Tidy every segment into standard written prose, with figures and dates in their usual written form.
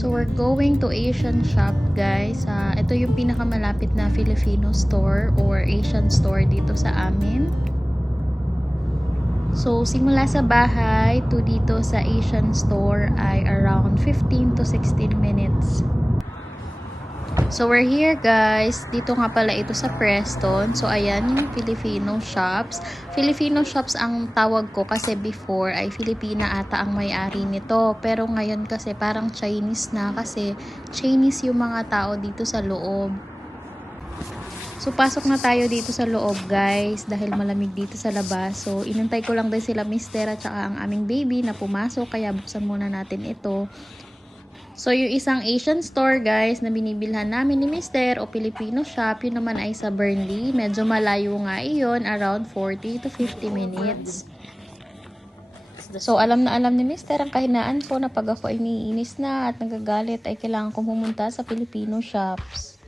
So we're going to Asian shop guys. Ito yung pinakamalapit na Filipino store or Asian store dito sa amin. So simula sa bahay to dito sa Asian store ay around 15 to 16 minutes. So we're here guys. Dito nga pala ito sa Preston. So ayan yung Filipino shops. Filipino shops ang tawag ko kasi before ay Filipina ata ang may-ari nito. Pero ngayon kasi parang Chinese na kasi Chinese yung mga tao dito sa loob. So pasok na tayo dito sa loob guys dahil malamig dito sa labas. So inantay ko lang din sila mister at saka ang aming baby na pumasok kaya buksan muna natin ito. So, yung isang Asian store, guys, na binibilhan namin ni Mister o Filipino shop, yun naman ay sa Burnley. Medyo malayo nga iyon, around 40 to 50 minutes. So, alam na alam ni Mister ang kahinaan ko na pag ako ay niinis na at nagagalit ay kailangan kong pumunta sa Filipino shops.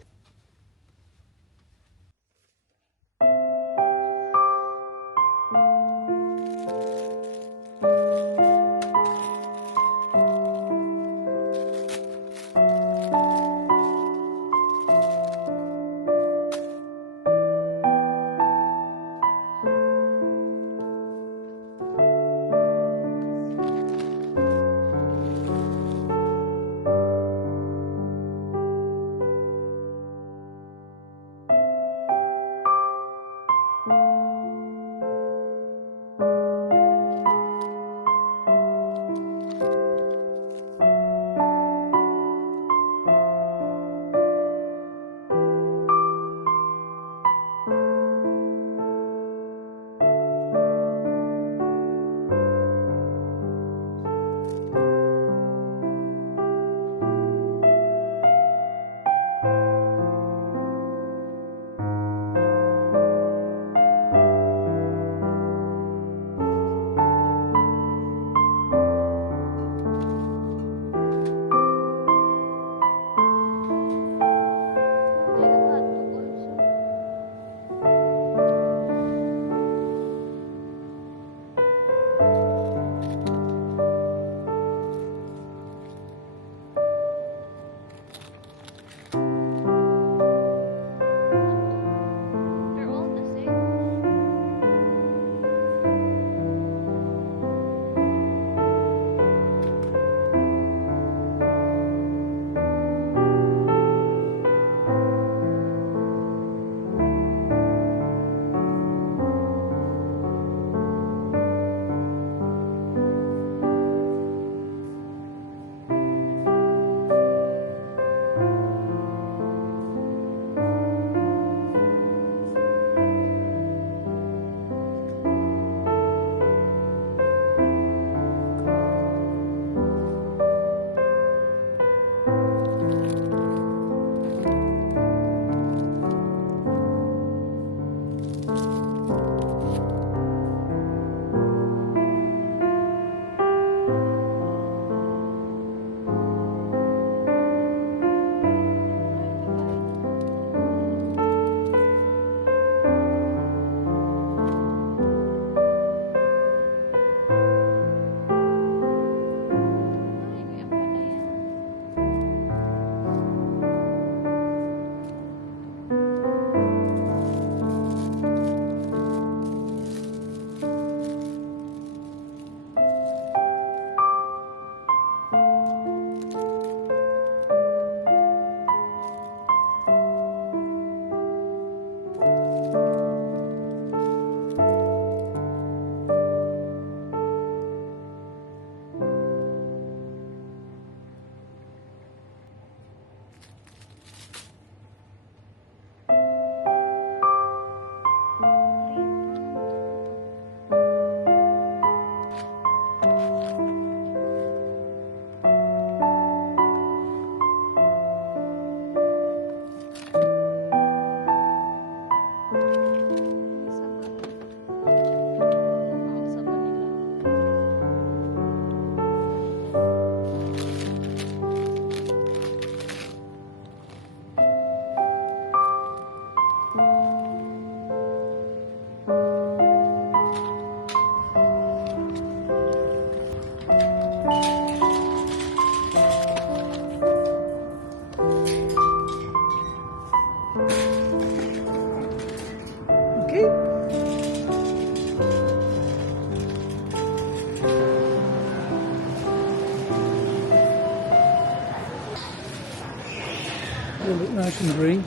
They look nice and green.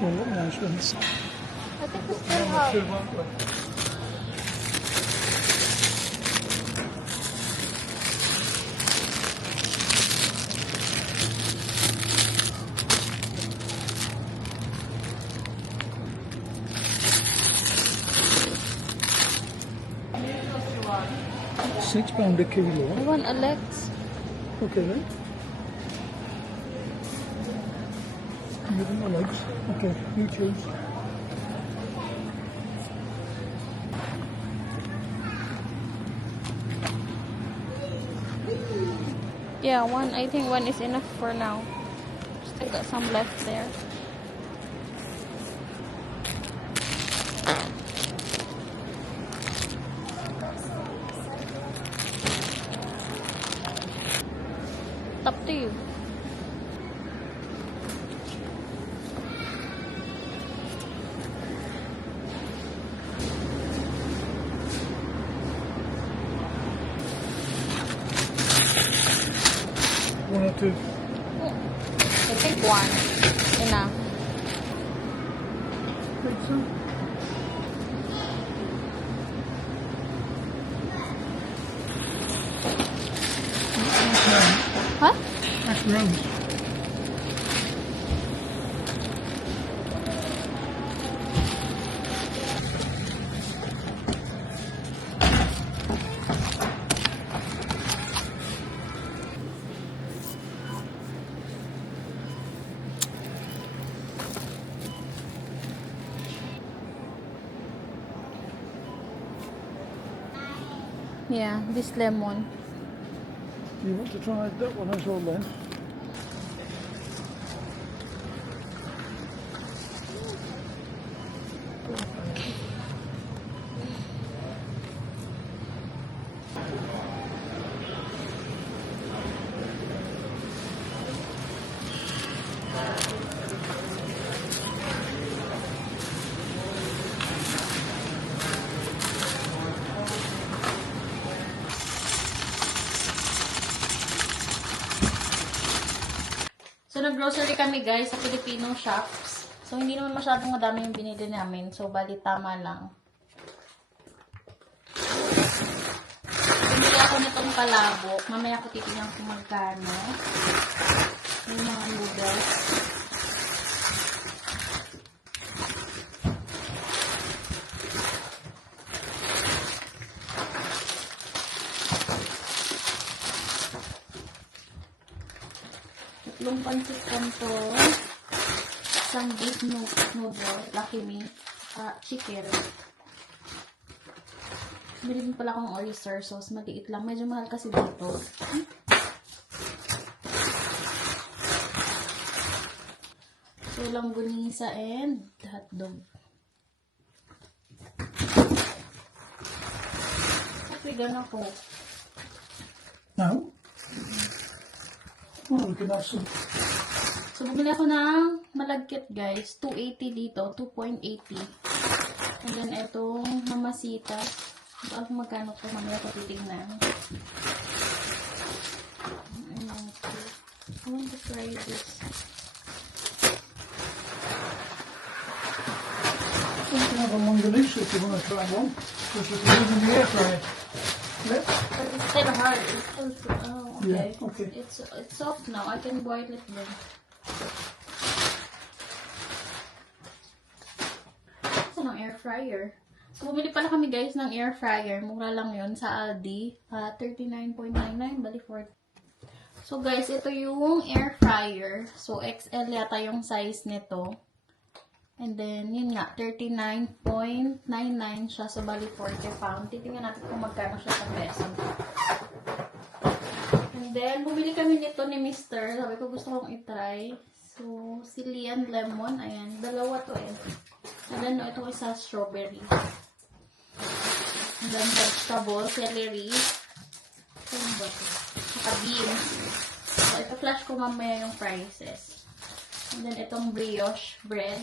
They look nice ones. I think we still have. Two, won't we? £6 a kilo. I want Alex. Okay then. Give them the legs. Okay, you choose. Yeah, one. I think one is enough for now. Still got some left there. Up to you. One or two. I think one. Enough. Think so? Huh? That's round. Yeah, this lemon. You want to try that one as well then? So, nag-grocery kami guys sa Filipino shops. So, hindi naman masyadong madami yung binili namin. So, bali tama lang. Bumili ako nitong palabok. Mamaya ko titignan kung magkano. Yung mga noodles. Tatlong pansit canton, isang beef noodle, Lucky Me, chicken. Bilhin pala akong oyster sauce, maliit lang. Medyo mahal kasi dito. So, langgunisa and hotdog. Kapigan ako. No? Oh, we can have some. So, bumili ako ng malagkit guys. 280 dito. 2.80. And then, itong mamasita. Ito ako magkano ko. Mamaya ko titignan. I want to try this. You can have a longanisa if you want to try one. Because you can use in the air fryer. Yeah? But it's still hard. It's still, oh, okay. Yeah, okay. It's soft now. I can boil it then. Ito ng air fryer. So, bumili pala kami guys ng air fryer. Mura lang yun sa Aldi. 39.99. Bali 40. So, guys, ito yung air fryer. So, XL yata yung size nito. And then, yun nga, 39.99 siya. So, bali 40 pound. Titingnan natin kung magkano siya sa peso. And then, bumili kami nito ni Mr. Sabi ko gusto kong itry. So, Silian lemon. Ayan. Dalawa to eh. And then, no, itong isa strawberry. And then, vegetable, celery. Ano ba ito? Saka beans. So, ito flash ko mamaya yung prices. And then, itong brioche bread.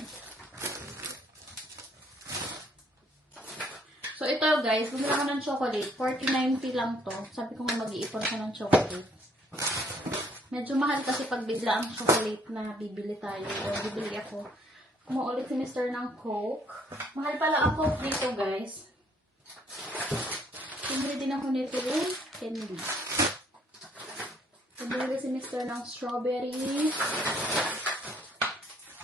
So, ito guys, bumili ako ng chocolate. 40.90 lang to. Sabi ko nga mag-iipon ko ng chocolate. Medyo mahal kasi pag bigla ang chocolate na bibili tayo. O bibili ako. Kumuha ulit si Mr. ng Coke. Mahal pala ang Coke dito guys. Bumili din ako nito yung candy. Bumili si Mr. ng strawberry.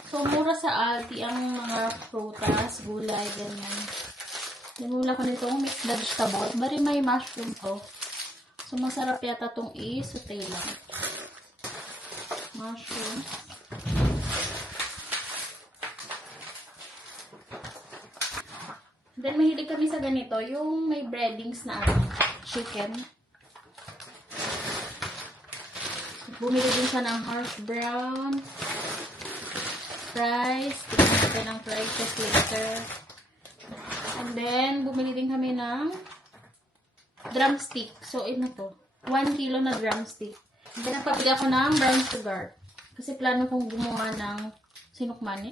So, mura sa Aldi ang mga prutas, gulay, ganyan. Namula ko nitong mixed vegetable. Bari may mushroom to. So, masarap yata itong i-saute lang. Mushroom. Then, mahilig kami sa ganito. Yung may breadings na chicken. Bumili din siya ng half brown. Fries. Tignan natin ang prices later. And then, bumili din kami ng drumstick. So, ito to. 1 kilo na drumstick. And then, nagpabili ako ng brown sugar. Kasi plano kong gumawa ng sinukmani.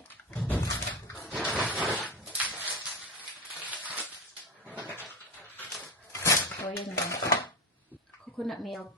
So, yun na. Coconut milk.